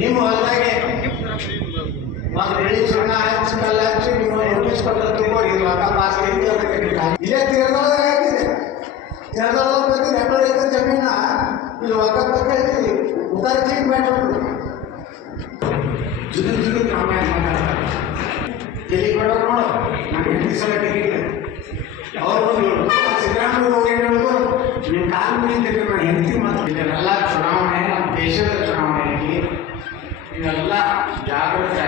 ನಿಮ್ಮ ಹೊಲದಾಗೆ ಒಂದು ಬಿಳಿ ಸುಣ್ಣ ಹಚ್ಚಿ ಕಲ್ಲ ಹಚ್ಚಿ ನೀವು ನೋಟಿಸ್ ಕೊಟ್ಟರೆ ತುಂಬ ಇದು ರೊಕ್ಕ ಪಾಸ್. ಇಲ್ಲೇ ತೀರ್ದೊಳಗೆ ಆಗಿದೆ. ತೀರ್ದೊಳಗೆ ಬಂದು ಎಕರೆ ಐತೆ ಜಮೀನ ಇಲ್ಲಿ ಒಕ್ಕತ್ತಲ್ಲಿ ಉತ್ತರ ಚೀಟ್ ಮಾಡ್ಬಿಟ್ಟು ಜುದು ಜುದು ರಾಮಾಯಣ ಮಾತಾಡ್ತಾರೆ ತಲೆ ಕೊಡೋರು ನೋಡು? ನಾನು ಹೆಂಡತಿ ಸಲ ಟಿಕೆಟ್ ಅವ್ರು ಬಂದು ಸಿದ್ದರಾಮಯ್ಯ ಹೋಗಿ ಹೇಳೋದು ನಿಮ್ಮ ಕಾಲು ನಾನು ಹೆಂಡತಿ ಮಾತು ಇದನ್ನೆಲ್ಲ ಚುನಾವಣೆ ನಮ್ಮ ದೇಶದ ಚುನಾವಣೆಯಲ್ಲಿ ಇವೆಲ್ಲ ಜಾಗೃತಿ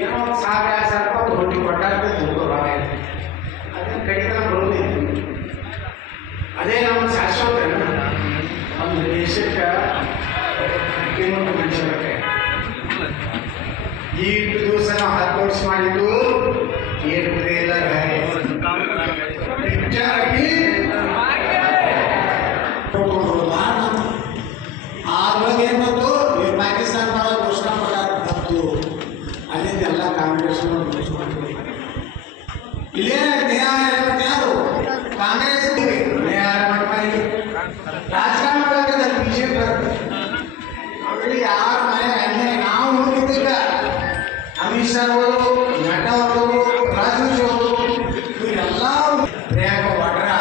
ಏನೋ ಒಂದು ಸಾವಿರ ಸಾವಿರ ರೂಪಾಯಿ ಹೊಟ್ಟಿ ಕೊಟ್ಟಾಗ ದುರ್ಗವಾಗೈತೆ ಅದನ್ನು ಕಡಿತ ಬರೋದಿಲ್ಲ ಅದೇ ನಮ್ಮ ಶಾಶ್ವತ ಒಂದು ದೇಶಕ್ಕೆ ಶ್ರೀಮಂತ ಮನುಷ್ಯರಿಗೆ ಈ ಇಟ್ಟು ದಿವಸ ನಾವು ಹತ್ತು ವರ್ಷ ಮಾಡಿದ್ದು, ಏನು ಇಲ್ಲ ವಿಚಾರಕ್ಕೆ ಇಲ್ಲೇನಾಗಿದೆ ನ್ಯಾಯ ಯಾರು? ಕಾಂಗ್ರೆಸ್ ನ್ಯಾಯ ಮಾಡಿ ರಾಜಕಾರಣ ಒಳಗಡೆ ಬಿಜೆಪಿ ಯಾರ ಮನೆ ಅನ್ಯಾಯ ನಾವು ನೋಡಿದ್ದಕ್ಕ ಅಮಿತ್ ಶಾ ಅವರು ನಟ ಅವರು ರಾಜು ಅವರು, ಇವರೆಲ್ಲ ಪ್ರಿಯಾಂಕ ವಾಡ್ರಾ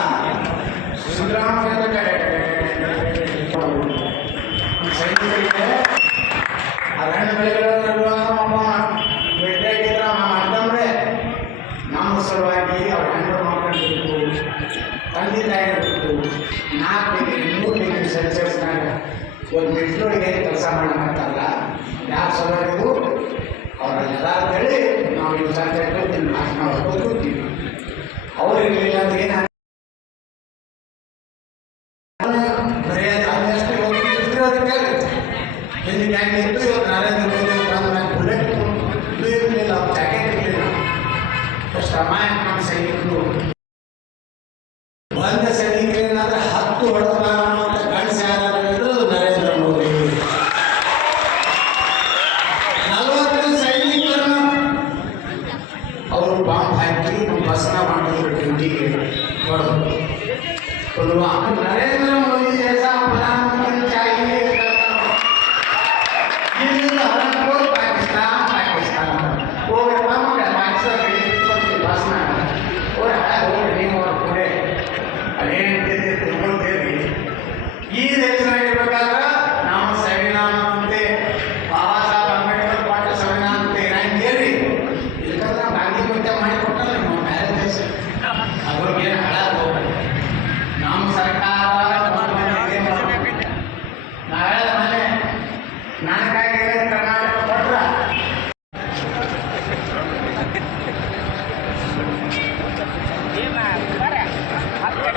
ಸೈನಿಕರಿಗೆ ಒಂದು ಮೆಟ್ಲೊಳಗೆ ಕೆಲಸ ಮಾಡಬೇಕಲ್ಲ ಯಾರು ಸಲುವಾಗಿ ಅವರೆಲ್ಲ ಅಂತೇಳಿ ನಾವು ಇಲ್ಲಿ ಸಂತೆ ಭಾಷಣ ಕೂತೀವಿ. ಅವ್ರು ಇರಲಿಲ್ಲ ಅಂದ್ರೆ ಏನು ಹೆಂಗೆ ಇತ್ತು ಮೋದಿ ಅವರು ಇರಲಿಲ್ಲ ಇರಲಿಲ್ಲ. ನಮ್ಮ और पाप भाई की वासना बांटी रखेंगे पर पुलवामा नरेंद्र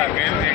pagamento